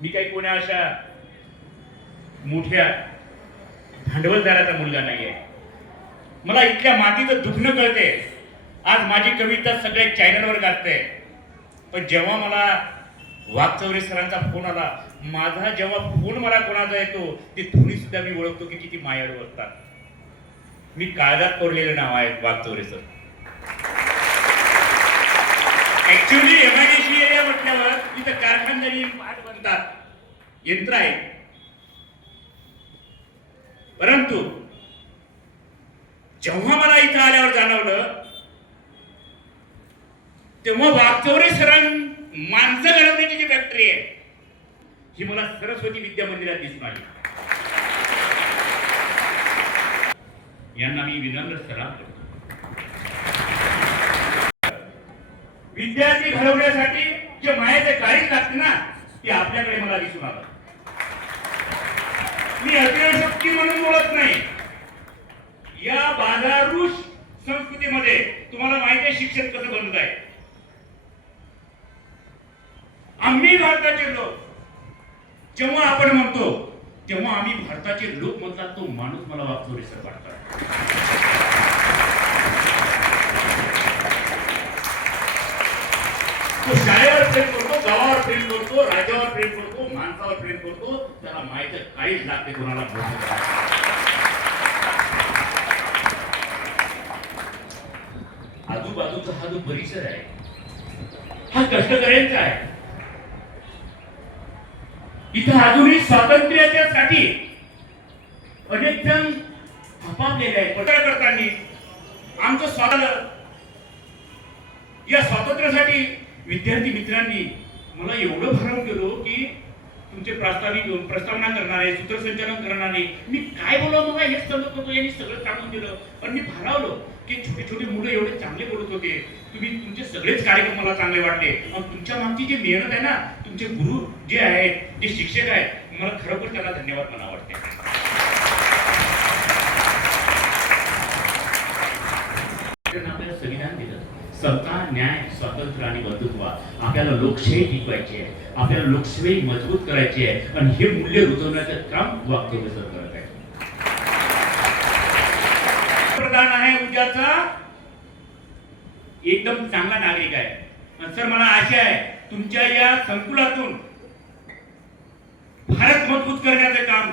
मी काही कोणा अशा मोठ्या भांडवलदाराचा मुलगा नाहीये. मला इथल्या मातीचं दुखणं कळते. आज माझी कविता सगळ्या चॅनलवर गाजते. पण जेव्हा मला वाघचौरे सरांचा फोन आला, माझा जेव्हा फोन मला कोणाचा येतो ते धोनी सुद्धा मी ओळखतो की किती मायाळू असतात. मी काळजात कोरलेलं नाव आहे Waghchaure sir. Actually MIDC area म्हटल्यावर तिथं कारखानदारी पाठ बनतात, यंत्र आहे. परंतु जेव्हा मला इथं आल्यावर जाणवलं तेव्हा वाघचौरे सरां माणसं घडवण्याची जी फॅक्टरी आहे ही मला सरस्वती विद्या मंदिरात दिसून आली. यांना मी विनम्र सलाम करतो. विद्यार्थी घडवण्यासाठी जे मायाचे काळीज लागते ना ते आपल्याकडे मला दिसून आलं. मी अतिशक्ती म्हणून बोलत नाही. या बाजारूष संस्कृतीमध्ये तुम्हाला माहिती आहे शिक्षण कसं बनत आहे. आम्ही भारताचे लोक जेव्हा आपण म्हणतो तेव्हा आम्ही भारताचे लोक म्हणतात तो माणूस मला वाघचौरे सर वाटतात. तो शाळेवर प्रेम करतो, गावावर प्रेम करतो, राज्यावर प्रेम करतो, माणसावर प्रेम करतो. त्याला माहिती काहीच लागते कोणाला बोलतो. आजूबाजूचा हा जो परिसर आहे हा कष्टकऱ्यांचा आहे. इथं अजूनही स्वातंत्र्याच्या साठी अनेक जण थापावलेले आहेत. पत्रकर्त्यांनी आमचं स्वातंत्र्य, या स्वातंत्र्यासाठी विद्यार्थी मित्रांनी मला एवढं भारावून केलं की तुमचे प्रस्तावना करणारे, सूत्रसंचालन करणारे, मी काय बोलावं मला हेच समजत नव्हतं. यांनी सगळं सांगून दिलं. पण मी भारावलो की छोटे छोटे मुलं एवढे चांगले बोलत होते. तुमचे सगळेच कार्यक्रम मला चांगले वाटले. तुमच्या मागची जी मेहनत आहे ना, तुमचे गुरु जे आहेत, जे शिक्षक आहेत, मला खरोखर त्यांना धन्यवाद म्हणावं वाटते. आपल्याला संविधान दिलं, समता, न्याय, स्वातंत्र्य आणि बंधुत्व. आपल्याला लोकशाही टिकवायची आहे, आपल्याला लोकशाही मजबूत करायची आहे आणि हे मूल्य रुजवण्याचं काम वाघचौरे सर करत आहे. प्रधान आहे उद्याचा एकदम चांगला नागरिक आहे. सर मला आशा आहे तुमच्या या संकुलातून भारत मजबूत करण्याचं काम,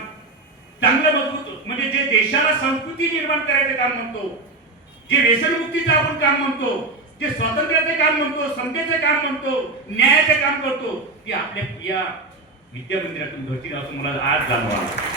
चांगलं मजबूत म्हणजे जे देशाला संस्कृती निर्माण करायचं काम म्हणतो, जे व्यसनमुक्तीचं आपण काम म्हणतो, जे स्वातंत्र्याचे काम म्हणतो, समतेचे काम म्हणतो, न्यायाचे काम करतो, ते आपल्या या विद्या मंदिरातून घडतील असं मला आज जाणवलं.